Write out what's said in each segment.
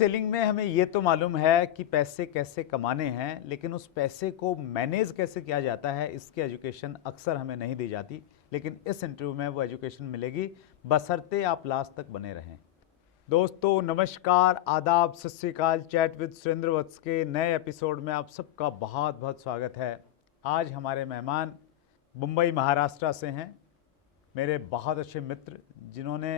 Selling में हमें ये तो मालूम है कि पैसे कैसे कमाने हैं, लेकिन उस पैसे को मैनेज कैसे किया जाता है इसकी एजुकेशन अक्सर हमें नहीं दी जाती। लेकिन इस इंटरव्यू में वो एजुकेशन मिलेगी, बशर्ते आप लास्ट तक बने रहें। दोस्तों नमस्कार, आदाब, सत श्री अकाल। चैट विद सुरेंद्र वत्स के नए एपिसोड में आप सबका बहुत बहुत स्वागत है। आज हमारे मेहमान मुंबई महाराष्ट्र से हैं, मेरे बहुत अच्छे मित्र जिन्होंने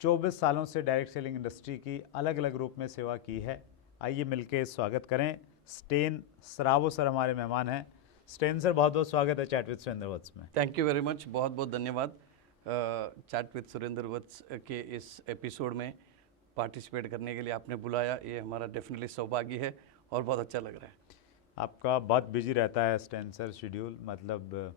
24 सालों से डायरेक्ट सेलिंग इंडस्ट्री की अलग अलग रूप में सेवा की है। आइए मिलके स्वागत करें। स्टेन सरावो सर हमारे मेहमान हैं। स्टेन सर, बहुत बहुत स्वागत है चैट विद सुरेंद्र वत्स में। थैंक यू वेरी मच, बहुत बहुत धन्यवाद। चैट विद सुरेंद्र वत्स के इस एपिसोड में पार्टिसिपेट करने के लिए आपने बुलाया, ये हमारा डेफिनेटली सौभाग्य है और बहुत अच्छा लग रहा है। आपका बहुत बिजी रहता है स्टेन सर शेड्यूल, मतलब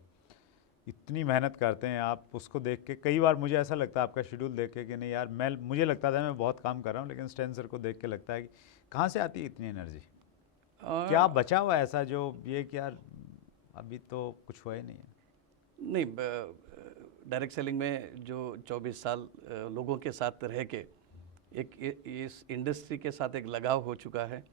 इतनी मेहनत करते हैं आप। उसको देख के कई बार मुझे ऐसा लगता है आपका शेड्यूल देख के कि नहीं यार, मुझे लगता था मैं बहुत काम कर रहा हूँ, लेकिन स्टेन सर को देख के लगता है कि कहाँ से आती है इतनी एनर्जी। क्या बचा हुआ है ऐसा जो ये कि यार अभी तो कुछ हुआ ही नहीं है? नहीं, डायरेक्ट सेलिंग में जो 24 साल लोगों के साथ रह के इस इंडस्ट्री के साथ एक लगाव हो चुका है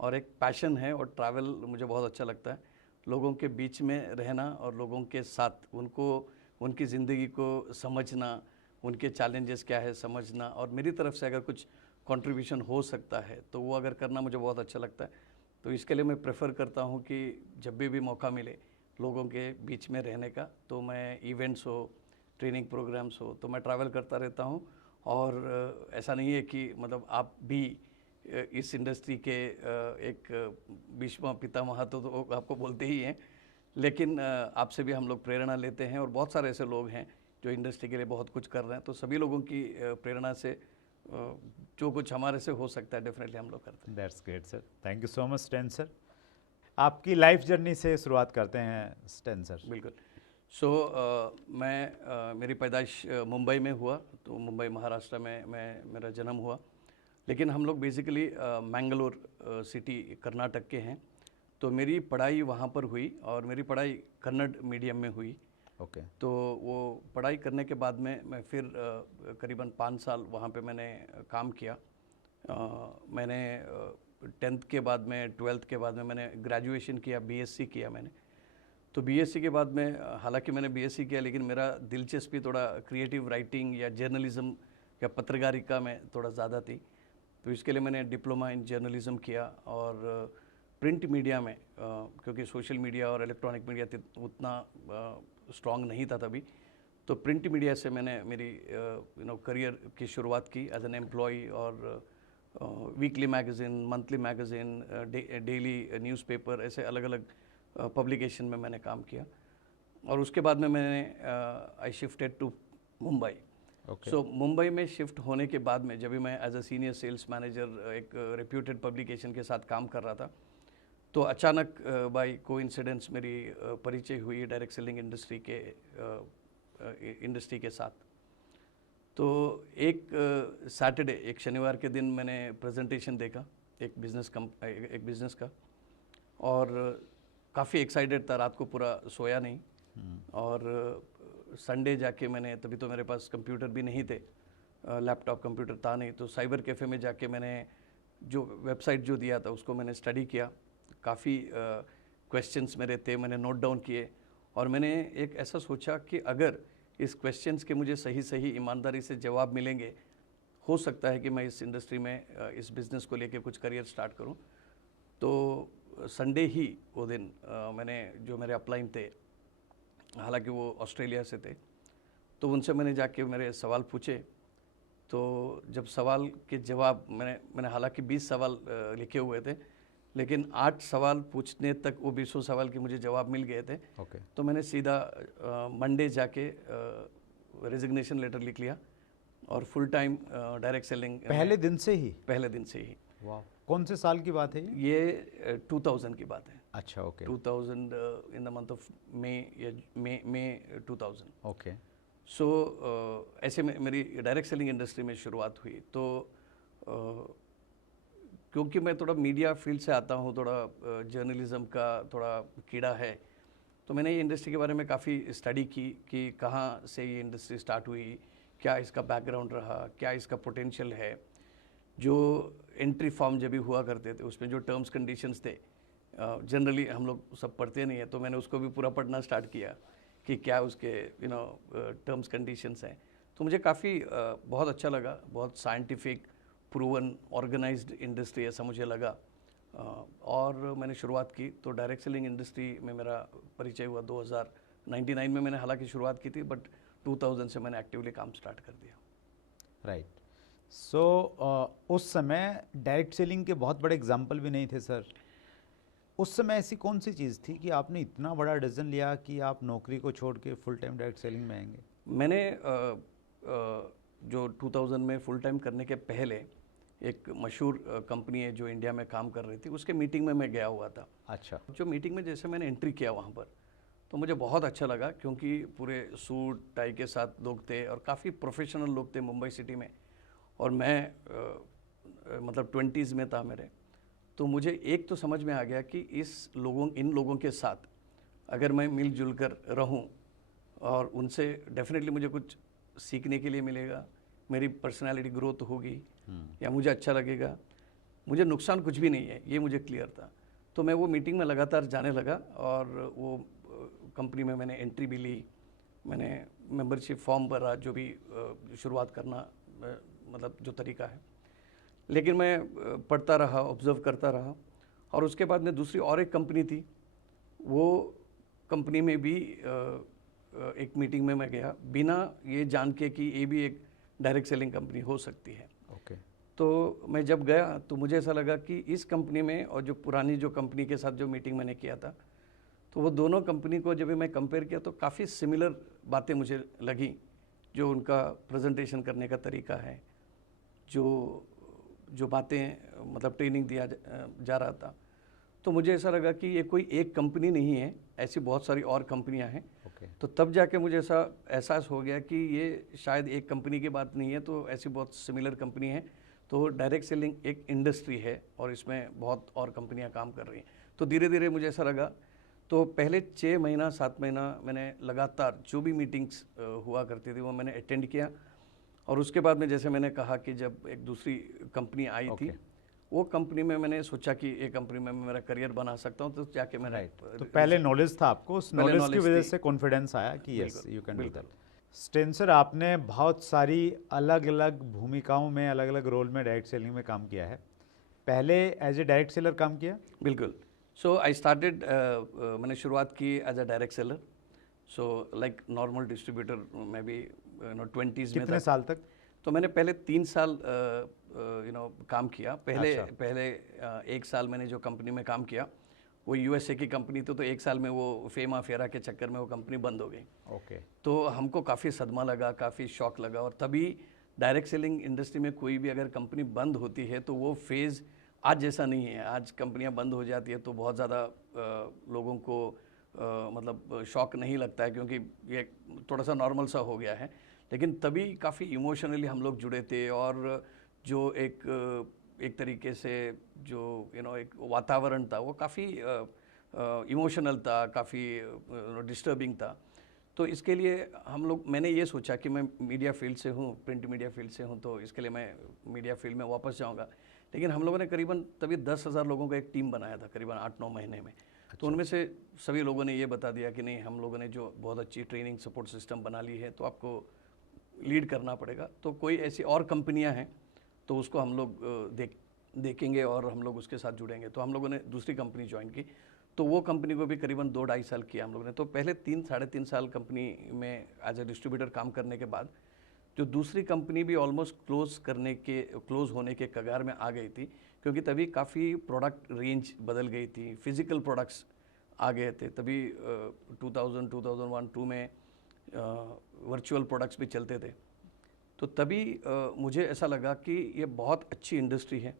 और एक पैशन है, और ट्रैवल मुझे बहुत अच्छा लगता है। लोगों के बीच में रहना और लोगों के साथ उनकी ज़िंदगी को समझना, उनके चैलेंजेस क्या है समझना, और मेरी तरफ से अगर कुछ कंट्रीब्यूशन हो सकता है तो वो अगर करना मुझे बहुत अच्छा लगता है। तो इसके लिए मैं प्रेफर करता हूँ कि जब भी मौका मिले लोगों के बीच में रहने का, तो मैं इवेंट्स हो, ट्रेनिंग प्रोग्राम्स हो, तो मैं ट्रैवल करता रहता हूँ। और ऐसा नहीं है कि मतलब आप भी इस इंडस्ट्री के एक भीष्म पितामह तो आपको बोलते ही हैं, लेकिन आपसे भी हम लोग प्रेरणा लेते हैं, और बहुत सारे ऐसे लोग हैं जो इंडस्ट्री के लिए बहुत कुछ कर रहे हैं। तो सभी लोगों की प्रेरणा से जो कुछ हमारे से हो सकता है डेफिनेटली हम लोग करते हैं। That's great sir, thank you so much Stan sir. आपकी लाइफ जर्नी से शुरुआत करते हैं स्टेन सर। बिल्कुल। मेरी पैदाइश मुंबई में हुआ, तो मुंबई महाराष्ट्र में मेरा जन्म हुआ। लेकिन हम लोग बेसिकली मैंगलोर सिटी कर्नाटक के हैं। तो मेरी पढ़ाई वहाँ पर हुई, और मेरी पढ़ाई कन्नड़ मीडियम में हुई। ओके। तो वो पढ़ाई करने के बाद में मैं फिर करीबन 5 साल वहाँ पे मैंने काम किया। मैंने 10th के बाद में, 12th के बाद में मैंने ग्रेजुएशन किया, बीएससी किया मैंने। तो बीएससी के बाद में, हालांकि मैंने बीएससी किया, लेकिन मेरा दिलचस्पी थोड़ा क्रिएटिव राइटिंग या जर्नलिज्म या पत्रकारिता में थोड़ा ज़्यादा थी। तो इसके लिए मैंने डिप्लोमा इन जर्नलिज्म किया, और प्रिंट मीडिया में, क्योंकि सोशल मीडिया और इलेक्ट्रॉनिक मीडिया उतना स्ट्रॉन्ग नहीं था तभी, तो प्रिंट मीडिया से मैंने मेरी करियर की शुरुआत की एज एन एम्प्लॉय। और weekly magazine, monthly magazine, daily newspaper, ऐसे अलग अलग पब्लिकेशन में मैंने काम किया। और उसके बाद में मैंने I shifted to Mumbai. So Mumbai में शिफ्ट होने के बाद में, जब भी मैं as a senior sales manager एक रेप्यूटेड पब्लिकेशन के साथ काम कर रहा था, तो अचानक बाय कोइंसिडेंस मेरी परिचय हुई डायरेक्ट सेलिंग इंडस्ट्री के साथ। तो एक सैटरडे, एक शनिवार के दिन मैंने प्रेजेंटेशन देखा एक बिज़नेस का, और काफ़ी एक्साइटेड था, रात को पूरा सोया नहीं। और संडे जाके मैंने, तभी तो मेरे पास कंप्यूटर भी नहीं थे, लैपटॉप कंप्यूटर था नहीं, तो साइबर कैफ़े में जाके मैंने जो वेबसाइट जो दिया था उसको मैंने स्टडी किया। काफ़ी क्वेश्चंस मेरे थे, मैंने नोट डाउन किए, और मैंने एक ऐसा सोचा कि अगर इस क्वेश्चंस के मुझे सही ईमानदारी से जवाब मिलेंगे, हो सकता है कि मैं इस इंडस्ट्री में इस बिज़नेस को लेके कुछ करियर स्टार्ट करूं। तो संडे ही वो दिन मैंने, जो मेरे अपलाइन थे, हालांकि वो ऑस्ट्रेलिया से थे, तो उनसे मैंने जाके मेरे सवाल पूछे। तो जब सवाल के जवाब मैंने हालांकि 20 सवाल लिखे हुए थे, लेकिन 8 सवाल पूछने तक वो 20 सवाल के मुझे जवाब मिल गए थे। तो मैंने सीधा मंडे जाके रेजिग्नेशन लेटर लिख लिया, और फुल टाइम डायरेक्ट सेलिंग पहले दिन से ही। वाह, कौन से साल की बात है ये 2000 की बात है। अच्छा, okay. 2000 in the month of May 2000। Okay. So ऐसे में मेरी डायरेक्ट सेलिंग इंडस्ट्री में शुरुआत हुई। तो क्योंकि मैं थोड़ा मीडिया फील्ड से आता हूँ, थोड़ा जर्नलिज्म का थोड़ा कीड़ा है, तो मैंने ये इंडस्ट्री के बारे में काफ़ी स्टडी की कि कहाँ से ये इंडस्ट्री स्टार्ट हुई, क्या इसका बैकग्राउंड रहा, क्या इसका पोटेंशियल है। जो एंट्री फॉर्म जब भी हुआ करते थे उसमें जो टर्म्स कंडीशंस थे, जनरली हम लोग सब पढ़ते नहीं है, तो मैंने उसको भी पूरा पढ़ना स्टार्ट किया कि क्या उसके टर्म्स कंडीशंस हैं। तो मुझे काफ़ी बहुत अच्छा लगा, बहुत साइंटिफिक प्रूवन ऑर्गेनाइज्ड इंडस्ट्री ऐसा मुझे लगा। और मैंने शुरुआत की, तो डायरेक्ट सेलिंग इंडस्ट्री में मेरा परिचय हुआ 2099 में। मैंने हालांकि शुरुआत की थी, बट 2000 से मैंने एक्टिवली काम स्टार्ट कर दिया। राइट। सो उस समय डायरेक्ट सेलिंग के बहुत बड़े एग्जाम्पल भी नहीं थे सर। उस समय ऐसी कौन सी चीज़ थी कि आपने इतना बड़ा डिसीजन लिया कि आप नौकरी को छोड़ के फुल टाइम डायरेक्ट सेलिंग में आएंगे? मैंने जो 2000 में फुल टाइम करने के पहले एक मशहूर कंपनी है जो इंडिया में काम कर रही थी, उसके मीटिंग में मैं गया हुआ था। अच्छा। जो मीटिंग में जैसे मैंने एंट्री किया वहाँ पर, तो मुझे बहुत अच्छा लगा, क्योंकि पूरे सूट टाई के साथ लोग थे और काफ़ी प्रोफेशनल लोग थे मुंबई सिटी में, और मैं मतलब 20s में था मेरे। तो मुझे एक तो समझ में आ गया कि इन लोगों के साथ अगर मैं मिलजुल कर रहूं, और उनसे डेफिनेटली मुझे कुछ सीखने के लिए मिलेगा, मेरी पर्सनालिटी ग्रोथ होगी, या मुझे अच्छा लगेगा, मुझे नुकसान कुछ भी नहीं है, ये मुझे क्लियर था। तो मैं वो मीटिंग में लगातार जाने लगा, और वो कंपनी में मैंने एंट्री भी ली, मैंने मेंबरशिप फॉर्म भरा, जो भी शुरुआत करना मतलब जो तरीका है। लेकिन मैं पढ़ता रहा, ऑब्जर्व करता रहा, और उसके बाद में दूसरी और एक कंपनी थी, वो कंपनी में भी एक मीटिंग में मैं गया बिना ये जान के कि ये भी एक डायरेक्ट सेलिंग कंपनी हो सकती है। ओके। तो मैं जब गया तो मुझे ऐसा लगा कि इस कंपनी में और जो पुरानी जो कंपनी के साथ जो मीटिंग मैंने किया था, तो वो दोनों कंपनी को जब मैं कंपेयर किया तो काफ़ी सिमिलर बातें मुझे लगी। जो उनका प्रेजेंटेशन करने का तरीका है, जो बातें मतलब ट्रेनिंग दिया जा रहा था, तो मुझे ऐसा लगा कि ये कोई एक कंपनी नहीं है, ऐसी बहुत सारी और कंपनियां हैं। तो तब जाके मुझे ऐसा एहसास हो गया कि ये शायद एक कंपनी की बात नहीं है, तो ऐसी बहुत सिमिलर कंपनी है। तो डायरेक्ट सेलिंग एक इंडस्ट्री है और इसमें बहुत और कंपनियां काम कर रही हैं। तो धीरे धीरे मुझे ऐसा लगा। तो पहले 6 महीना 7 महीना मैंने लगातार जो भी मीटिंग्स हुआ करती थी वो मैंने अटेंड किया। और उसके बाद में जैसे मैंने कहा कि जब एक दूसरी कंपनी आई थी, वो कंपनी में मैंने सोचा कि एक कंपनी में मैं मेरा करियर बना सकता हूँ, तो जाके मैंने तो पहले नॉलेज था आपको, उस नॉलेज की वजह से कॉन्फिडेंस आया कि yes you can do that. Stan sir, आपने बहुत सारी अलग अलग भूमिकाओं में, अलग अलग रोल में डायरेक्ट सेलिंग में काम किया है। पहले एज ए डायरेक्ट सेलर काम किया? बिल्कुल। सो आई स्टार्टेड, मैंने शुरुआत की as a direct seller. So like normal distributor में भी 20s में। कितने साल तक? तो मैंने पहले 3 साल काम किया। पहले 1 साल मैंने जो कंपनी में काम किया वो यूएसए की कंपनी थी, तो 1 साल में वो फेमा फेरा के चक्कर में वो कंपनी बंद हो गई। ओके। तो हमको काफ़ी सदमा लगा, काफ़ी शॉक लगा। और तभी डायरेक्ट सेलिंग इंडस्ट्री में कोई भी अगर कंपनी बंद होती है तो वो फेज़ आज जैसा नहीं है। आज कंपनियां बंद हो जाती है तो बहुत ज़्यादा लोगों को मतलब शॉक नहीं लगता है, क्योंकि ये थोड़ा सा नॉर्मल सा हो गया है। लेकिन तभी काफ़ी इमोशनली हम लोग जुड़े थे, और जो एक तरीके से जो एक वातावरण था वो काफ़ी इमोशनल था, काफ़ी डिस्टर्बिंग था। तो इसके लिए मैंने ये सोचा कि मैं मीडिया फील्ड से हूँ, प्रिंट मीडिया फील्ड से हूँ, तो इसके लिए मैं मीडिया फील्ड में वापस जाऊँगा। लेकिन हम लोगों ने करीबन तभी 10,000 लोगों का एक टीम बनाया था करीबन 8-9 महीने में। अच्छा। तो उनमें से सभी लोगों ने ये बता दिया कि नहीं, हम लोगों ने जो बहुत अच्छी ट्रेनिंग सपोर्ट सिस्टम बना ली है, तो आपको लीड करना पड़ेगा। तो कोई ऐसी और कंपनियां हैं तो उसको हम लोग देखेंगे और हम लोग उसके साथ जुड़ेंगे। तो हम लोगों ने दूसरी कंपनी ज्वाइन की, तो वो कंपनी को भी करीबन 2-2.5 साल किया हम लोगों ने। तो पहले 3-3.5 साल कंपनी में एज ए डिस्ट्रीब्यूटर काम करने के बाद जो दूसरी कंपनी भी ऑलमोस्ट क्लोज होने के कगार में आ गई थी, क्योंकि तभी काफ़ी प्रोडक्ट रेंज बदल गई थी, फिजिकल प्रोडक्ट्स आ गए थे। तभी 2000-2001-2 में वर्चुअल प्रोडक्ट्स भी चलते थे। तो तभी मुझे ऐसा लगा कि ये बहुत अच्छी इंडस्ट्री है,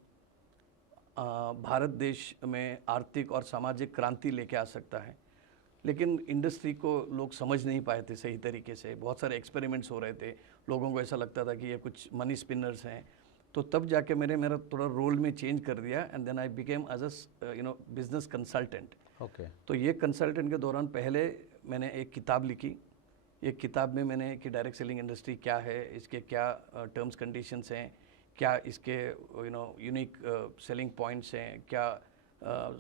भारत देश में आर्थिक और सामाजिक क्रांति लेके आ सकता है। लेकिन इंडस्ट्री को लोग समझ नहीं पाए थे सही तरीके से, बहुत सारे एक्सपेरिमेंट्स हो रहे थे, लोगों को ऐसा लगता था कि ये कुछ मनी स्पिनर्स हैं। तो तब जाके मेरा थोड़ा रोल में चेंज कर दिया, and then I became as a business consultant. Okay. तो ये कंसल्टेंट के दौरान पहले मैंने एक किताब लिखी। एक किताब में मैंने कि डायरेक्ट सेलिंग इंडस्ट्री क्या है, इसके क्या टर्म्स कंडीशंस हैं, क्या इसके यूनिक सेलिंग पॉइंट्स हैं, क्या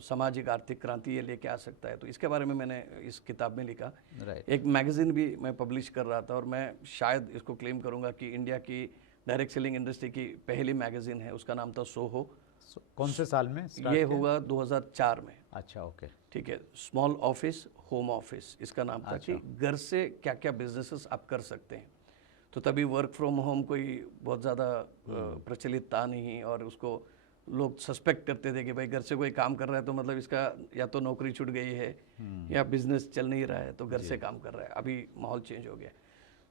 सामाजिक आर्थिक क्रांति ये लेके आ सकता है, तो इसके बारे में मैंने इस किताब में लिखा। राइट। एक मैगज़ीन भी मैं पब्लिश कर रहा था और मैं शायद इसको क्लेम करूंगा कि इंडिया की डायरेक्ट सेलिंग इंडस्ट्री की पहली मैगज़ीन है, उसका नाम था सोहो। कौन से साल में स्टार्ट ये किया? हुआ 2004 में। अच्छा, ओके। ठीक है, स्मॉल ऑफिस होम ऑफिस इसका नाम था कि घर से क्या क्या बिजनेसेस आप कर सकते हैं। तो तभी वर्क फ्रॉम होम कोई बहुत ज़्यादा प्रचलित था नहीं और उसको लोग सस्पेक्ट करते थे कि भाई घर से कोई काम कर रहा है तो मतलब इसका या तो नौकरी छूट गई है या बिजनेस चल नहीं रहा है, तो घर से काम कर रहा है। अभी माहौल चेंज हो गया।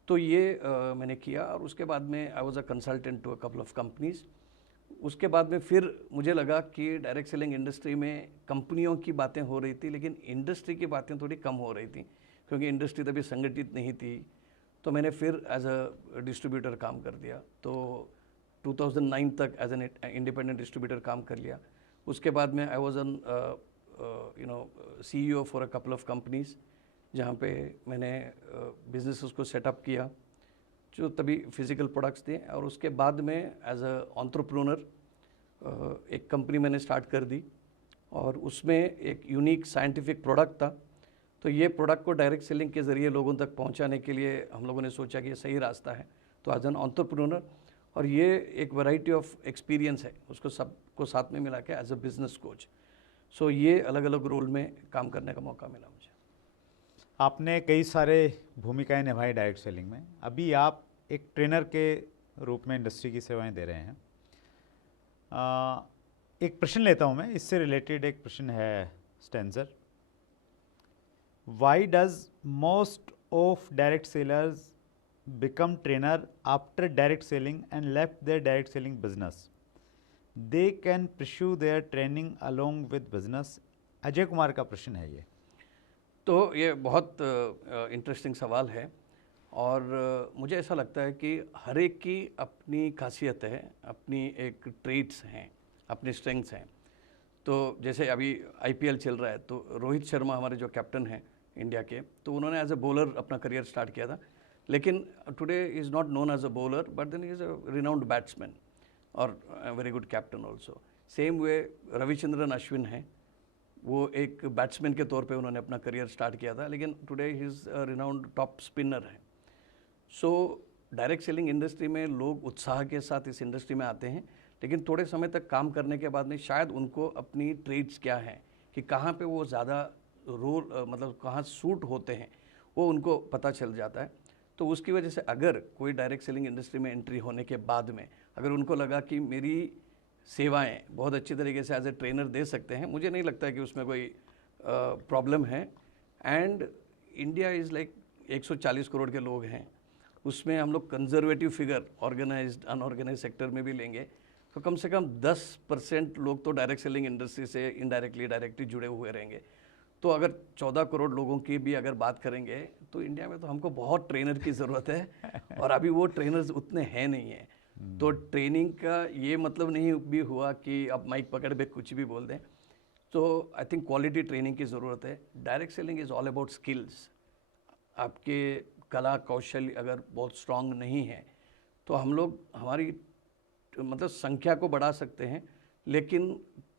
तो ये मैंने किया और उसके बाद में I was a consultant to a couple of companies. उसके बाद में फिर मुझे लगा कि डायरेक्ट सेलिंग इंडस्ट्री में कंपनियों की बातें हो रही थी लेकिन इंडस्ट्री की बातें थोड़ी कम हो रही थी, क्योंकि इंडस्ट्री तभी संगठित नहीं थी। तो मैंने फिर एज अ डिस्ट्रीब्यूटर काम कर दिया। तो 2009 तक एज एन इंडिपेंडेंट डिस्ट्रीब्यूटर काम कर लिया। उसके बाद में I was an CEO for a couple of companies, जहाँ पे मैंने बिजनेसेस को सेटअप किया जो तभी फिजिकल प्रोडक्ट्स थे। और उसके बाद में एज अ एंटरप्रेन्योर एक कंपनी मैंने स्टार्ट कर दी और उसमें एक यूनिक साइंटिफिक प्रोडक्ट था। तो ये प्रोडक्ट को डायरेक्ट सेलिंग के ज़रिए लोगों तक पहुंचाने के लिए हम लोगों ने सोचा कि ये सही रास्ता है। तो एज एन एंटरप्रेन्योर, और ये एक वैरायटी ऑफ एक्सपीरियंस है, उसको सबको साथ में मिला के एज अ बिजनेस कोच। सो ये अलग अलग रोल में काम करने का मौका मिला मुझे। आपने कई सारे भूमिकाएं निभाई डायरेक्ट सेलिंग में। अभी आप एक ट्रेनर के रूप में इंडस्ट्री की सेवाएं दे रहे हैं। एक प्रश्न लेता हूं मैं, इससे रिलेटेड एक प्रश्न है Stan sir. Why does most of direct sellers become trainer after direct selling and left their direct selling business? They can pursue their training along with business. Ajay Kumar का प्रश्न है ये। तो ये बहुत इंटरेस्टिंग सवाल है और मुझे ऐसा लगता है कि हर एक की अपनी खासियत है, अपनी एक ट्रेड्स हैं, अपनी स्ट्रेंथ्स हैं। तो जैसे अभी IPL चल रहा है, तो रोहित शर्मा हमारे जो कैप्टन हैं इंडिया के, तो उन्होंने एज ए बॉलर अपना करियर स्टार्ट किया था, लेकिन today is not known as a bowler but then is a renowned batsman और very good captain also. Same way Ravichandran Ashwin हैं, वो एक बैट्समैन के तौर पे उन्होंने अपना करियर स्टार्ट किया था, लेकिन today he is renowned top spinner हैं। सो डायरेक्ट सेलिंग इंडस्ट्री में लोग उत्साह के साथ इस इंडस्ट्री में आते हैं, लेकिन थोड़े समय तक काम करने के बाद में शायद उनको अपनी ट्रेड्स क्या हैं, कि कहाँ पे वो ज़्यादा रोल मतलब कहाँ सूट होते हैं, वो उनको पता चल जाता है। तो उसकी वजह से अगर कोई डायरेक्ट सेलिंग इंडस्ट्री में एंट्री होने के बाद में अगर उनको लगा कि मेरी सेवाएं बहुत अच्छी तरीके से एज ए ट्रेनर दे सकते हैं, मुझे नहीं लगता है कि उसमें कोई प्रॉब्लम है। And India is like 140 crore के लोग हैं, उसमें हम लोग conservative figure organised unorganised sector में भी लेंगे तो कम से कम 10% लोग तो डायरेक्ट सेलिंग इंडस्ट्री से इनडायरेक्टली डायरेक्टली जुड़े हुए रहेंगे। तो अगर 14 करोड़ लोगों की भी अगर बात करेंगे तो इंडिया में तो हमको बहुत ट्रेनर की ज़रूरत है और अभी वो ट्रेनर्स उतने हैं नहीं हैं। तो ट्रेनिंग का ये मतलब नहीं भी हुआ कि अब माइक पकड़ के कुछ भी बोल दें। तो आई थिंक क्वालिटी ट्रेनिंग की ज़रूरत है। Direct selling is all about skills. आपके कला कौशल अगर बहुत स्ट्रांग नहीं है तो हम लोग हमारी मतलब संख्या को बढ़ा सकते हैं, लेकिन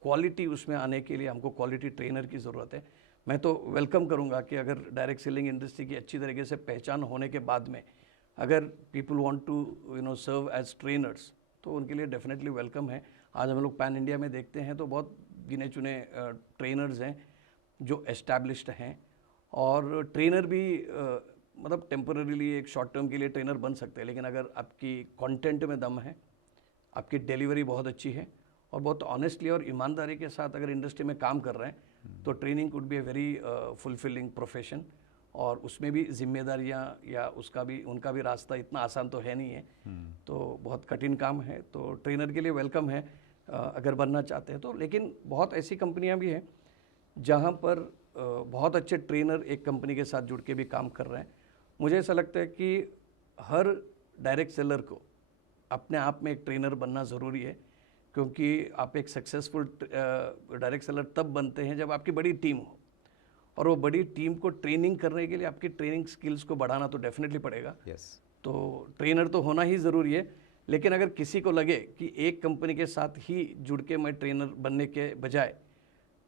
क्वालिटी उसमें आने के लिए हमको क्वालिटी ट्रेनर की ज़रूरत है। मैं तो वेलकम करूंगा कि अगर डायरेक्ट सेलिंग इंडस्ट्री की अच्छी तरीके से पहचान होने के बाद में अगर people want to serve as trainers तो उनके लिए डेफिनेटली वेलकम है। आज हम लोग पैन इंडिया में देखते हैं तो बहुत गिने चुने ट्रेनर्स हैं जो एस्टैब्लिश्ड हैं, और ट्रेनर भी मतलब टेम्पररीली एक शॉर्ट टर्म के लिए ट्रेनर बन सकते हैं, लेकिन अगर आपकी कंटेंट में दम है, आपकी डिलीवरी बहुत अच्छी है और बहुत ऑनेस्टली और ईमानदारी के साथ अगर इंडस्ट्री में काम कर रहे हैं तो training could be a very fulfilling profession. और उसमें भी जिम्मेदारियां या उसका भी उनका भी रास्ता इतना आसान तो है नहीं है, तो बहुत कठिन काम है। तो ट्रेनर के लिए वेलकम है अगर बनना चाहते हैं तो। लेकिन बहुत ऐसी कंपनियां भी हैं जहां पर बहुत अच्छे ट्रेनर एक कंपनी के साथ जुड़ के भी काम कर रहे हैं। मुझे ऐसा लगता है कि हर डायरेक्ट सेलर को अपने आप में एक ट्रेनर बनना ज़रूरी है, क्योंकि आप एक सक्सेसफुल डायरेक्ट सेलर तब बनते हैं जब आपकी बड़ी टीम हो, और वो बड़ी टीम को ट्रेनिंग करने के लिए आपकी ट्रेनिंग स्किल्स को बढ़ाना तो डेफिनेटली पड़ेगा। yes. तो ट्रेनर तो होना ही ज़रूरी है, लेकिन अगर किसी को लगे कि एक कंपनी के साथ ही जुड़ के मैं ट्रेनर बनने के बजाय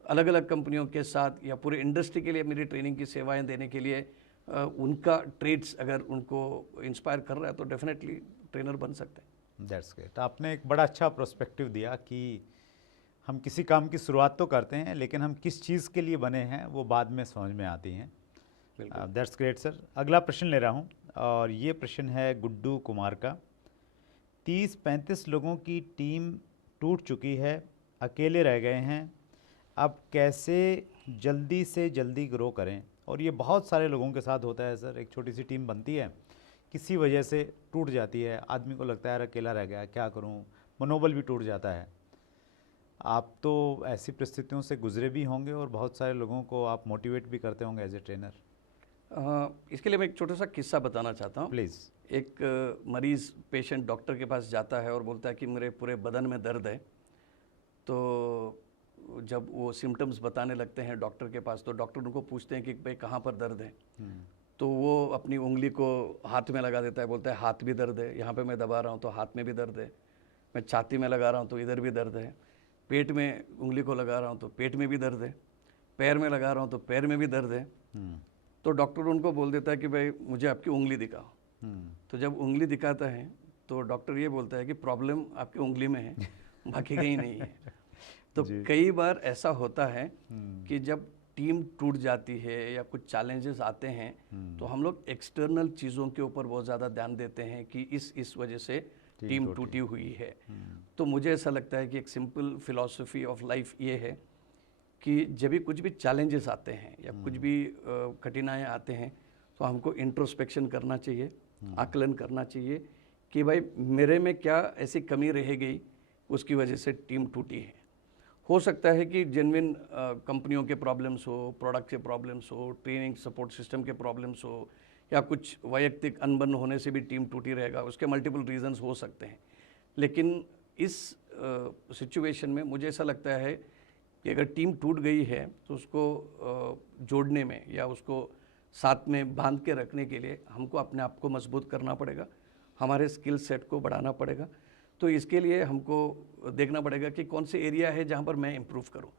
अलग अलग कंपनियों के साथ या पूरे इंडस्ट्री के लिए मेरी ट्रेनिंग की सेवाएं देने के लिए उनका ट्रेड्स अगर उनको इंस्पायर कर रहा है तो डेफिनेटली ट्रेनर बन सकते हैं। That's great. आपने एक बड़ा अच्छा प्रोस्पेक्टिव दिया कि हम किसी काम की शुरुआत तो करते हैं, लेकिन हम किस चीज़ के लिए बने हैं वो बाद में समझ में आती हैं। That's great sir. अगला प्रश्न ले रहा हूँ और ये प्रश्न है गुड्डू कुमार का। 30-35 लोगों की टीम टूट चुकी है, अकेले रह गए हैं, अब कैसे जल्दी से जल्दी ग्रो करें? और ये बहुत सारे लोगों के साथ होता है सर। एक छोटी सी टीम बनती है, किसी वजह से टूट जाती है, आदमी को लगता है यार अकेला रह गया, क्या करूं, मनोबल भी टूट जाता है। आप तो ऐसी परिस्थितियों से गुजरे भी होंगे और बहुत सारे लोगों को आप मोटिवेट भी करते होंगे एज ए ट्रेनर। इसके लिए मैं एक छोटा सा किस्सा बताना चाहता हूँ। प्लीज़। एक मरीज़ पेशेंट डॉक्टर के पास जाता है और बोलता है कि मेरे पूरे बदन में दर्द है। तो जब वो सिम्टम्स बताने लगते हैं डॉक्टर के पास, तो डॉक्टर उनको पूछते हैं कि भाई कहाँ पर दर्द है। तो वो अपनी उंगली को हाथ में लगा देता है, बोलता है हाथ भी दर्द है, यहाँ पे मैं दबा रहा हूँ तो हाथ में भी दर्द है, मैं छाती में लगा रहा हूँ तो इधर भी दर्द है, पेट में उंगली को लगा रहा हूँ तो पेट में भी दर्द है, पैर में लगा रहा हूँ तो पैर में भी दर्द है। तो डॉक्टर उनको बोल देता है कि भाई मुझे आपकी उंगली दिखाओ। तो जब उंगली दिखाता है तो डॉक्टर ये बोलता है कि प्रॉब्लम आपकी उंगली में है, बाकी कहीं नहीं है। तो कई बार ऐसा होता है कि जब टीम टूट जाती है या कुछ चैलेंजेस आते हैं तो हम लोग एक्सटर्नल चीज़ों के ऊपर बहुत ज़्यादा ध्यान देते हैं कि इस वजह से टीम टूटी हुई है। तो मुझे ऐसा लगता है कि एक सिंपल फिलॉसफी ऑफ लाइफ ये है कि जब भी कुछ भी चैलेंजेस आते हैं या कुछ भी कठिनाइयाँ आते हैं तो हमको इंट्रोस्पेक्शन करना चाहिए, आकलन करना चाहिए कि भाई मेरे में क्या ऐसी कमी रह गई उसकी वजह से टीम टूटी है। हो सकता है कि जेन्युइन कंपनियों के प्रॉब्लम्स हो, प्रोडक्ट के प्रॉब्लम्स हो, ट्रेनिंग सपोर्ट सिस्टम के प्रॉब्लम्स हो, या कुछ वैयक्तिक अनबन होने से भी टीम टूटी रहेगा, उसके मल्टीपल रीजंस हो सकते हैं। लेकिन इस सिचुएशन में मुझे ऐसा लगता है कि अगर टीम टूट गई है तो उसको जोड़ने में या उसको साथ में बांध के रखने के लिए हमको अपने आप को मजबूत करना पड़ेगा, हमारे स्किल सेट को बढ़ाना पड़ेगा। तो इसके लिए हमको देखना पड़ेगा कि कौन से एरिया है जहाँ पर मैं इम्प्रूव करूँ।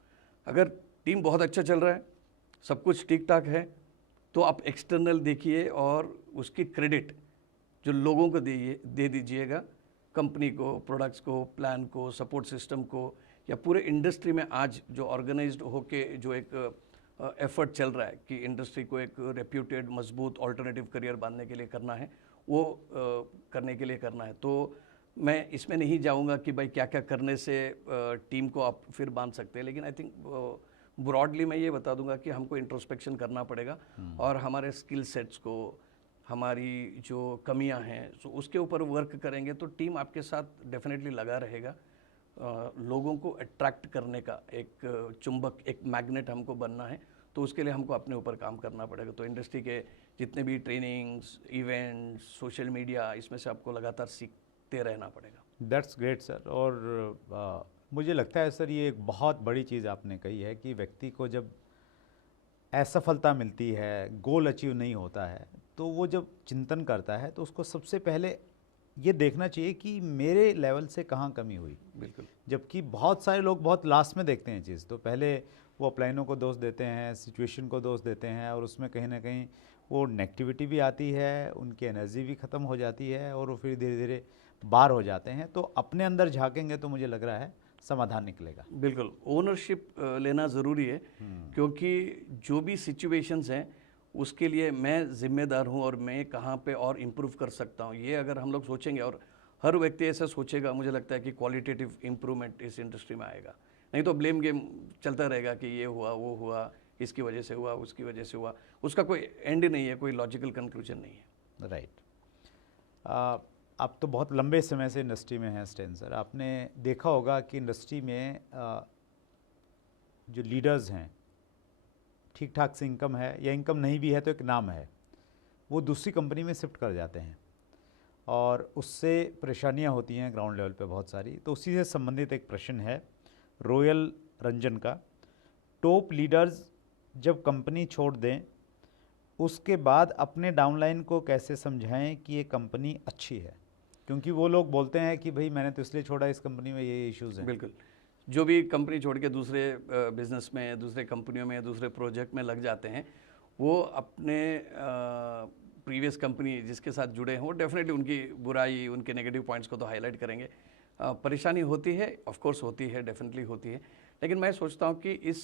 अगर टीम बहुत अच्छा चल रहा है, सब कुछ ठीक ठाक है, तो आप एक्सटर्नल देखिए और उसकी क्रेडिट जो लोगों को दे दीजिएगा, कंपनी को, प्रोडक्ट्स को, प्लान को, सपोर्ट सिस्टम को, या पूरे इंडस्ट्री में आज जो ऑर्गेनाइज्ड होके जो एक एफर्ट चल रहा है कि इंडस्ट्री को एक रेप्यूटेड मजबूत ऑल्टरनेटिव करियर बांधने के लिए करना है, वो करने के लिए करना है। तो मैं इसमें नहीं जाऊंगा कि भाई क्या क्या करने से टीम को आप फिर बांध सकते हैं, लेकिन आई थिंक ब्रॉडली मैं ये बता दूंगा कि हमको इंट्रोस्पेक्शन करना पड़ेगा और हमारे स्किल सेट्स को, हमारी जो कमियां हैं तो उसके ऊपर वर्क करेंगे तो टीम आपके साथ डेफिनेटली लगा रहेगा। लोगों को अट्रैक्ट करने का एक चुंबक, एक मैग्नेट हमको बनना है, तो उसके लिए हमको अपने ऊपर काम करना पड़ेगा। तो इंडस्ट्री के जितने भी ट्रेनिंग्स, इवेंट्स, सोशल मीडिया, इसमें से आपको लगातार सीखते रहना पड़ेगा। That's great sir. और मुझे लगता है सर ये एक बहुत बड़ी चीज़ आपने कही है कि व्यक्ति को जब असफलता मिलती है, गोल अचीव नहीं होता है, तो वो जब चिंतन करता है तो उसको सबसे पहले ये देखना चाहिए कि मेरे लेवल से कहाँ कमी हुई। बिल्कुल। जबकि बहुत सारे लोग बहुत लास्ट में देखते हैं चीज़, तो पहले वो अपलाइनों को दोष देते हैं, सिचुएशन को दोष देते हैं, और उसमें कहीं ना कहीं वो नेगेटिविटी भी आती है, उनकी एनर्जी भी ख़त्म हो जाती है और वो फिर धीरे धीरे बार हो जाते हैं। तो अपने अंदर झाँकेंगे तो मुझे लग रहा है समाधान निकलेगा। बिल्कुल, ओनरशिप लेना ज़रूरी है, क्योंकि जो भी सिचुएशंस हैं उसके लिए मैं जिम्मेदार हूँ और मैं कहाँ पे और इम्प्रूव कर सकता हूँ, ये अगर हम लोग सोचेंगे और हर व्यक्ति ऐसा सोचेगा, मुझे लगता है कि क्वालिटेटिव इम्प्रूवमेंट इस इंडस्ट्री में आएगा। नहीं तो ब्लेम गेम चलता रहेगा कि ये हुआ, वो हुआ, इसकी वजह से हुआ, उसकी वजह से हुआ, उसका कोई एंड नहीं है, कोई लॉजिकल कंक्लूजन नहीं है। राइट। आप तो बहुत लंबे समय से इंडस्ट्री में हैं स्टैन सर, आपने देखा होगा कि इंडस्ट्री में जो लीडर्स हैं, ठीक ठाक से इनकम है या इनकम नहीं भी है तो एक नाम है, वो दूसरी कंपनी में शिफ्ट कर जाते हैं और उससे परेशानियां होती हैं ग्राउंड लेवल पे बहुत सारी। तो उसी से संबंधित एक प्रश्न है रोयल रंजन का। टॉप लीडर्स जब कंपनी छोड़ दें उसके बाद अपने डाउनलाइन को कैसे समझाएं कि ये कंपनी अच्छी है? क्योंकि वो लोग बोलते हैं कि भाई मैंने तो इसलिए छोड़ा, इस कंपनी में ये इश्यूज हैं। बिल्कुल, जो भी कंपनी छोड़ के दूसरे बिजनेस में, दूसरे कंपनियों में, दूसरे प्रोजेक्ट में लग जाते हैं, वो अपने प्रीवियस कंपनी जिसके साथ जुड़े हैं वो डेफिनेटली उनकी बुराई, उनके नेगेटिव पॉइंट्स को तो हाईलाइट करेंगे। परेशानी होती है, ऑफ कोर्स होती है, डेफिनेटली होती है, लेकिन मैं सोचता हूँ कि इस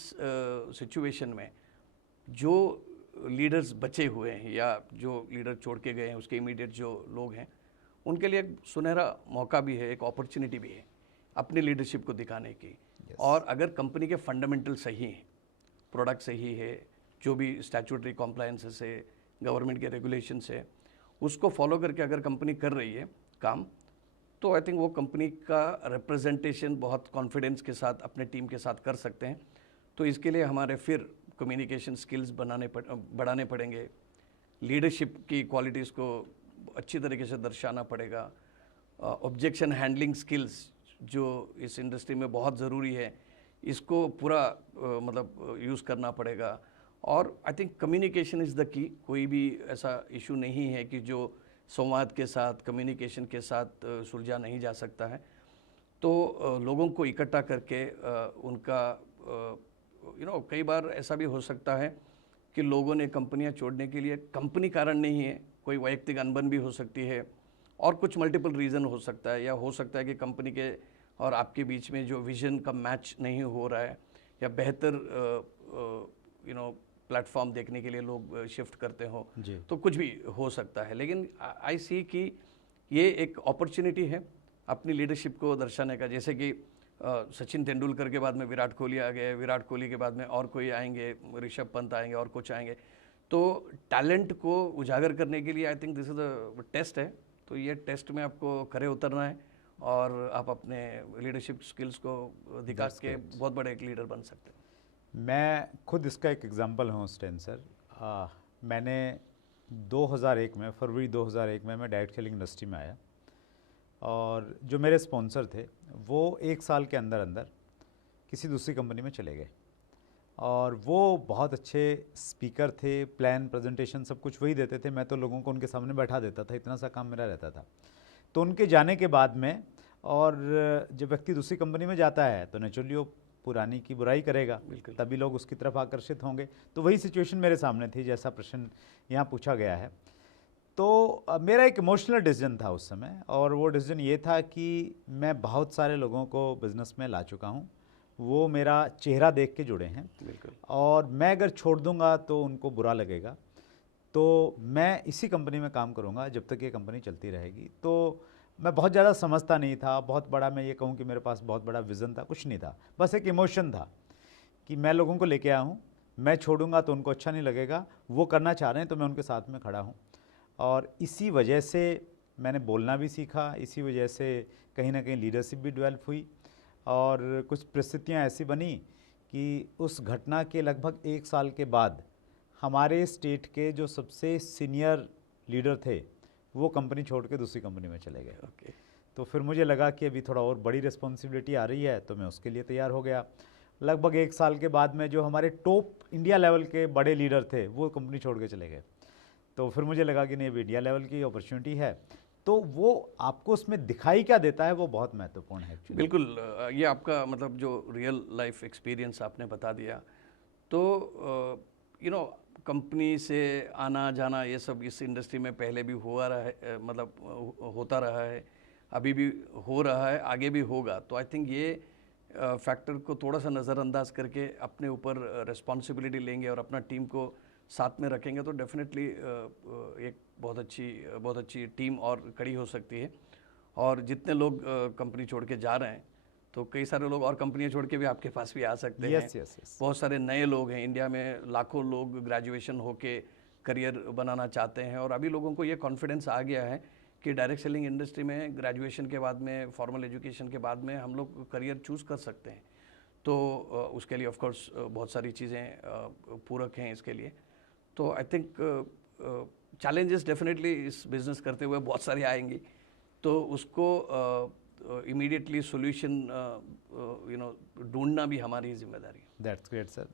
सिचुएशन में जो लीडर्स बचे हुए हैं या जो लीडर छोड़ के गए हैं, उसके इमीडिएट जो लोग हैं, उनके लिए एक सुनहरा मौका भी है, एक अपॉर्चुनिटी भी है अपनी लीडरशिप को दिखाने की। और अगर कंपनी के फंडामेंटल सही हैं, प्रोडक्ट सही है, जो भी स्टैट्यूटरी कॉम्प्लायंसेस है, गवर्नमेंट के रेगुलेशंस है, उसको फॉलो करके अगर कंपनी कर रही है काम, तो आई थिंक वो कंपनी का रिप्रेजेंटेशन बहुत कॉन्फिडेंस के साथ अपने टीम के साथ कर सकते हैं। तो इसके लिए हमारे फिर कम्युनिकेशन स्किल्स बढ़ाने पड़ेंगे, लीडरशिप की क्वालिटीज़ को अच्छी तरीके से दर्शाना पड़ेगा, ऑब्जेक्शन हैंडलिंग स्किल्स जो इस इंडस्ट्री में बहुत ज़रूरी है, इसको पूरा मतलब यूज़ करना पड़ेगा। और I think communication is the key. कोई भी ऐसा इशू नहीं है कि जो संवाद के साथ, कम्युनिकेशन के साथ सुलझा नहीं जा सकता है। तो लोगों को इकट्ठा करके उनका कई बार ऐसा भी हो सकता है कि लोगों ने कंपनियां छोड़ने के लिए कंपनी कारण नहीं है, कोई वैयक्तिक अनबन भी हो सकती है और कुछ मल्टीपल रीज़न हो सकता है, या हो सकता है कि कंपनी के और आपके बीच में जो विजन का मैच नहीं हो रहा है, या बेहतर प्लेटफॉर्म देखने के लिए लोग शिफ्ट करते हो, तो कुछ भी हो सकता है। लेकिन आई सी कि ये एक अपॉर्चुनिटी है अपनी लीडरशिप को दर्शाने का। जैसे कि सचिन तेंदुलकर के बाद में विराट कोहली आ गए, विराट कोहली के बाद में और कोई आएंगे, ऋषभ पंत आएंगे और कुछ आएंगे। तो टैलेंट को उजागर करने के लिए I think this is a test है। तो ये टेस्ट में आपको खरे उतरना है और आप अपने लीडरशिप स्किल्स को दिखा के बहुत बड़े एक लीडर बन सकते हैं। मैं खुद इसका एक एग्जांपल हूँ स्टेन सर। मैंने 2001 में, फरवरी 2001 में मैं डायरेक्ट सेलिंग इंडस्ट्री में आया, और जो मेरे स्पॉन्सर थे वो 1 साल के अंदर अंदर किसी दूसरी कंपनी में चले गए, और वो बहुत अच्छे स्पीकर थे, प्लान प्रेजेंटेशन सब कुछ वही देते थे, मैं तो लोगों को उनके सामने बैठा देता था, इतना सा काम मेरा रहता था। तो उनके जाने के बाद में, और जब व्यक्ति दूसरी कंपनी में जाता है तो नेचुरली वो पुरानी की बुराई करेगा, तभी लोग उसकी तरफ आकर्षित होंगे। तो वही सिचुएशन मेरे सामने थी जैसा प्रश्न यहाँ पूछा गया है। तो मेरा एक इमोशनल डिसीजन था उस समय, और वो डिसीजन ये था कि मैं बहुत सारे लोगों को बिज़नेस में ला चुका हूँ, वो मेरा चेहरा देख के जुड़े हैं, और मैं अगर छोड़ दूंगा तो उनको बुरा लगेगा, तो मैं इसी कंपनी में काम करूंगा जब तक ये कंपनी चलती रहेगी। तो मैं बहुत ज़्यादा समझता नहीं था, बहुत बड़ा मैं ये कहूँ कि मेरे पास बहुत बड़ा विज़न था, कुछ नहीं था, बस एक इमोशन था कि मैं लोगों को लेके आया हूँ, मैं छोड़ूंगा तो उनको अच्छा नहीं लगेगा, वो करना चाह रहे हैं तो मैं उनके साथ में खड़ा हूँ। और इसी वजह से मैंने बोलना भी सीखा, इसी वजह से कहीं ना कहीं लीडरशिप भी डेवलप हुई, और कुछ परिस्थितियाँ ऐसी बनी कि उस घटना के लगभग 1 साल के बाद हमारे स्टेट के जो सबसे सीनियर लीडर थे वो कंपनी छोड़ के दूसरी कंपनी में चले गए। तो फिर मुझे लगा कि अभी थोड़ा और बड़ी रिस्पॉन्सिबिलिटी आ रही है, तो मैं उसके लिए तैयार हो गया। लगभग 1 साल के बाद में जो हमारे टॉप इंडिया लेवल के बड़े लीडर थे वो कंपनी छोड़ के चले गए। तो फिर मुझे लगा कि नहीं, अभी इंडिया लेवल की अपॉर्चुनिटी है, तो वो आपको उसमें दिखाई क्या देता है वो बहुत महत्वपूर्ण है। बिल्कुल, ये आपका मतलब जो रियल लाइफ एक्सपीरियंस आपने बता दिया। तो कंपनी से आना जाना ये सब इस इंडस्ट्री में पहले भी हुआ रहा है, मतलब होता रहा है, अभी भी हो रहा है, आगे भी होगा। तो आई थिंक ये फैक्टर को थोड़ा सा नज़रअंदाज करके अपने ऊपर रिस्पॉन्सिबिलिटी लेंगे और अपना टीम को साथ में रखेंगे तो डेफिनेटली एक बहुत अच्छी टीम और खड़ी हो सकती है। और जितने लोग कंपनी छोड़ के जा रहे हैं, तो कई सारे लोग और कंपनियां छोड़ के भी आपके पास भी आ सकते हैं। बहुत सारे नए लोग हैं इंडिया में, लाखों लोग ग्रेजुएशन होके करियर बनाना चाहते हैं, और अभी लोगों को ये कॉन्फिडेंस आ गया है कि डायरेक्ट सेलिंग इंडस्ट्री में ग्रेजुएशन के बाद में, फॉर्मल एजुकेशन के बाद में हम लोग करियर चूज़ कर सकते हैं। तो उसके लिए ऑफ कोर्स बहुत सारी चीज़ें पूरक हैं इसके लिए। तो आई थिंक चैलेंजेस डेफिनेटली इस बिज़नेस करते हुए बहुत सारे आएंगी, तो उसको इमीडिएटली सॉल्यूशन ढूंढना भी हमारी जिम्मेदारी है। That's great sir.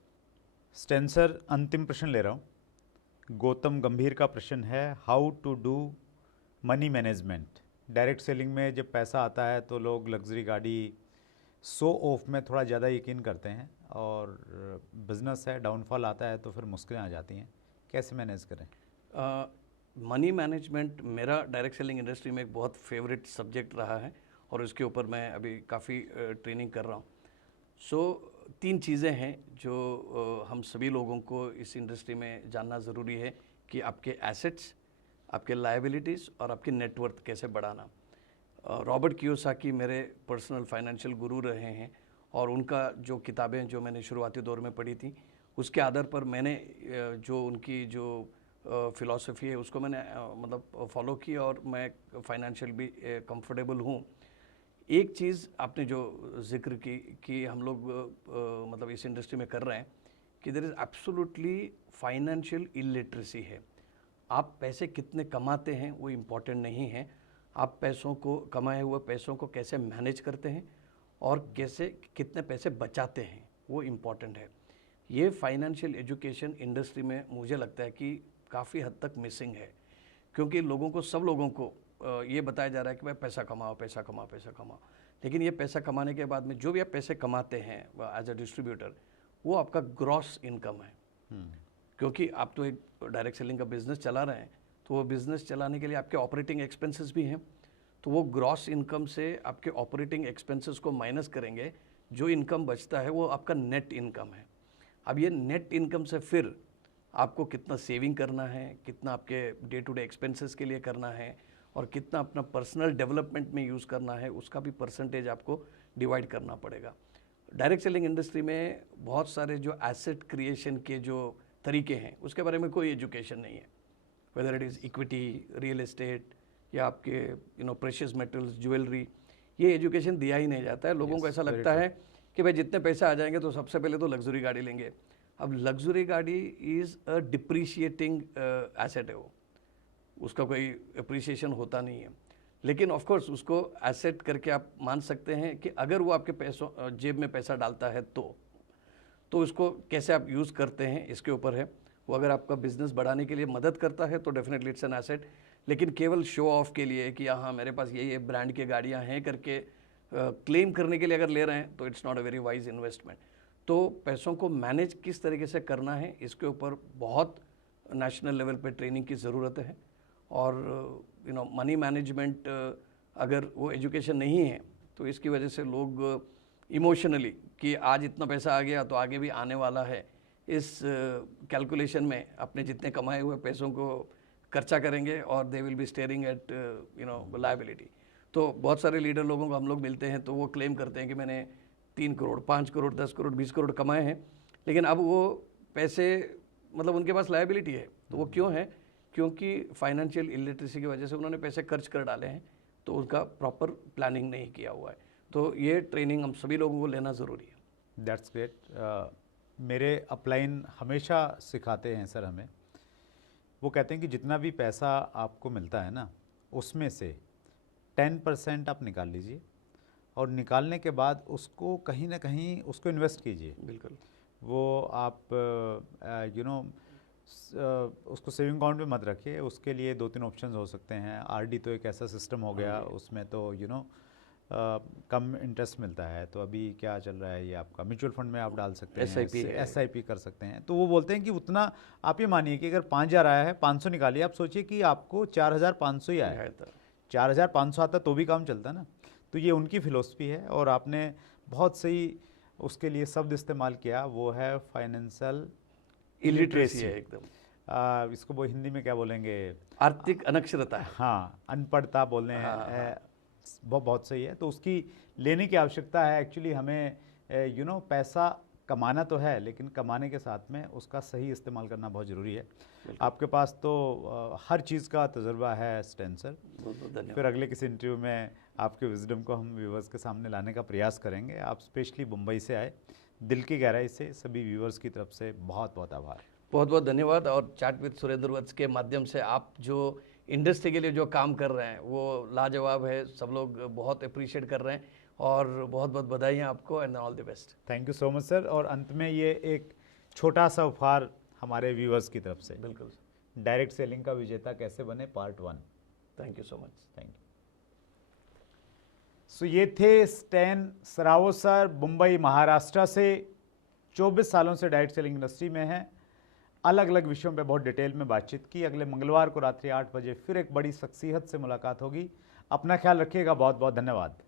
स्टेन सर, अंतिम प्रश्न ले रहा हूँ। गौतम गंभीर का प्रश्न है, how to do money management direct selling में जब पैसा आता है तो लोग लग्जरी गाड़ी, शो ऑफ में थोड़ा ज़्यादा यकीन करते हैं, और बिजनेस है, डाउनफॉल आता है तो फिर मुश्किलें आ जाती हैं। कैसे मैनेज करें? मनी मैनेजमेंट मेरा डायरेक्ट सेलिंग इंडस्ट्री में एक बहुत फेवरेट सब्जेक्ट रहा है और उसके ऊपर मैं अभी काफ़ी ट्रेनिंग कर रहा हूँ। सो 3 चीज़ें हैं जो हम सभी लोगों को इस इंडस्ट्री में जानना ज़रूरी है कि आपके एसेट्स, आपके लायबिलिटीज़ और आपकी नेटवर्थ कैसे बढ़ाना। रॉबर्ट कियोसाकी मेरे पर्सनल फाइनेंशियल गुरु रहे हैं और उनका जो किताबें जो मैंने शुरुआती दौर में पढ़ी थी उसके आधार पर मैंने जो उनकी जो फ़िलॉसफी है उसको मैंने मतलब फॉलो की और मैं फाइनेंशियल भी कंफर्टेबल हूँ। एक चीज़ आपने जो जिक्र की कि हम लोग मतलब इस इंडस्ट्री में कर रहे हैं कि there is absolutely financial illiteracy है। आप पैसे कितने कमाते हैं वो इम्पॉर्टेंट नहीं है, आप पैसों को, कमाए हुए पैसों को कैसे मैनेज करते हैं और कैसे कितने पैसे बचाते हैं वो इम्पॉर्टेंट है। ये फाइनेंशियल एजुकेशन इंडस्ट्री में मुझे लगता है कि काफ़ी हद तक मिसिंग है, क्योंकि लोगों को, सब लोगों को ये बताया जा रहा है कि भाई पैसा कमाओ, पैसा कमाओ, पैसा कमाओ। लेकिन ये पैसा कमाने के बाद में जो भी आप पैसे कमाते हैं एज अ डिस्ट्रीब्यूटर, वो आपका ग्रॉस इनकम है। क्योंकि आप तो एक डायरेक्ट सेलिंग का बिजनेस चला रहे हैं, तो वो बिजनेस चलाने के लिए आपके ऑपरेटिंग एक्सपेंसेस भी हैं। तो वो ग्रॉस इनकम से आपके ऑपरेटिंग एक्सपेंसेस को माइनस करेंगे, जो इनकम बचता है वो आपका नेट इनकम है। अब ये नेट इनकम से फिर आपको कितना सेविंग करना है, कितना आपके डे टू डे एक्सपेंसेस के लिए करना है और कितना अपना पर्सनल डेवलपमेंट में यूज़ करना है, उसका भी परसेंटेज आपको डिवाइड करना पड़ेगा। डायरेक्ट सेलिंग इंडस्ट्री में बहुत सारे जो एसेट क्रिएशन के जो तरीके हैं उसके बारे में कोई एजुकेशन नहीं है, whether it is equity, real estate या आपके प्रेशियस मेटल्स, ज्वेलरी, ये एजुकेशन दिया ही नहीं जाता है। लोगों को ऐसा लगता है कि भाई जितने पैसे आ जाएंगे तो सबसे पहले तो लग्जरी गाड़ी लेंगे। अब लग्जरी गाड़ी इज़ अ डिप्रिशिएटिंग एसेट है, वो उसका कोई अप्रिसिएशन होता नहीं है। लेकिन ऑफ कोर्स उसको एसेट करके आप मान सकते हैं कि अगर वो आपके पैसों जेब में पैसा डालता है तो उसको कैसे आप यूज़ करते हैं इसके ऊपर है। वो अगर आपका बिजनेस बढ़ाने के लिए मदद करता है तो डेफिनेटली इट्स एन एसेट। लेकिन केवल शो ऑफ के लिए कि हाँ मेरे पास ये ब्रांड की गाड़ियाँ हैं करके क्लेम करने के लिए अगर ले रहे हैं तो it's not a very wise investment. तो पैसों को मैनेज किस तरीके से करना है इसके ऊपर बहुत नेशनल लेवल पे ट्रेनिंग की ज़रूरत है। और मनी मैनेजमेंट अगर वो एजुकेशन नहीं है तो इसकी वजह से लोग इमोशनली कि आज इतना पैसा आ गया तो आगे भी आने वाला है, इस कैलकुलेशन में अपने जितने कमाए हुए पैसों को खर्चा करेंगे और they will be staring at liability. तो बहुत सारे लीडर लोगों को हम लोग मिलते हैं तो वो क्लेम करते हैं कि मैंने 3 करोड़, 5 करोड़, 10 करोड़, 20 करोड़ कमाए हैं, लेकिन अब वो पैसे मतलब उनके पास लायबिलिटी है। तो वो क्यों है? क्योंकि फाइनेंशियल इलिटरेसी की वजह से उन्होंने पैसे खर्च कर डाले हैं, तो उनका प्रॉपर प्लानिंग नहीं किया हुआ है। तो ये ट्रेनिंग हम सभी लोगों को लेना ज़रूरी है। That's great. मेरे अपलाइन हमेशा सिखाते हैं सर हमें, वो कहते हैं कि जितना भी पैसा आपको मिलता है ना, उसमें से 10% आप निकाल लीजिए और निकालने के बाद उसको कहीं ना कहीं उसको इन्वेस्ट कीजिए। बिल्कुल। वो आप उसको सेविंग अकाउंट में मत रखिए, उसके लिए 2-3 ऑप्शंस हो सकते हैं। आरडी तो एक ऐसा सिस्टम हो गया, उसमें तो कम इंटरेस्ट मिलता है। तो अभी क्या चल रहा है, ये आपका म्यूचुअल फंड में आप डाल सकते हैं, SIP कर सकते हैं। तो वो बोलते हैं कि उतना आप ये मानिए कि अगर 5,000 आया है, 500 निकालिए, आप सोचिए कि आपको 4,500 ही आया है। 4,500 आता तो भी काम चलता ना। तो ये उनकी फिलोसफी है और आपने बहुत सही उसके लिए शब्द इस्तेमाल किया, वो है फाइनेंशियल इलिटरेसी है एकदम। इसको वो हिंदी में क्या बोलेंगे? आर्थिक अनक्षरता। हाँ, अनपढ़ता बोलने हैं। बहुत सही है। तो उसकी लेने की आवश्यकता है। एक्चुअली हमें पैसा कमाना तो है, लेकिन कमाने के साथ में उसका सही इस्तेमाल करना बहुत ज़रूरी है। आपके पास तो हर चीज़ का तजुर्बा है स्टैन सर। फिर अगले किसी इंटरव्यू में आपके विजडम को हम व्यूवर्स के सामने लाने का प्रयास करेंगे। आप स्पेशली मुंबई से आए, दिल की गहराई से सभी व्यूवर्स की तरफ से बहुत बहुत आभार। बहुत बहुत धन्यवाद। और चैट विद सुरेंद्र वत्स के माध्यम से आप जो इंडस्ट्री के लिए जो काम कर रहे हैं वो लाजवाब है, सब लोग बहुत अप्रिशिएट कर रहे हैं और बहुत बहुत बधाइयाँ आपको and all the best. Thank you so much sir. और अंत में ये एक छोटा सा उपहार हमारे व्यूवर्स की तरफ से। बिल्कुल। डायरेक्ट सेलिंग का विजेता कैसे बने, part 1। Thank you so much. Thank you. So ये थे स्टैन सरावो सर, मुंबई महाराष्ट्र से, 24 सालों से डाइट सेलिंग इंडस्ट्री में हैं। अलग अलग विषयों पे बहुत डिटेल में बातचीत की। अगले मंगलवार को रात्रि 8 बजे फिर एक बड़ी शख्सियत से मुलाकात होगी। अपना ख्याल रखिएगा। बहुत बहुत धन्यवाद।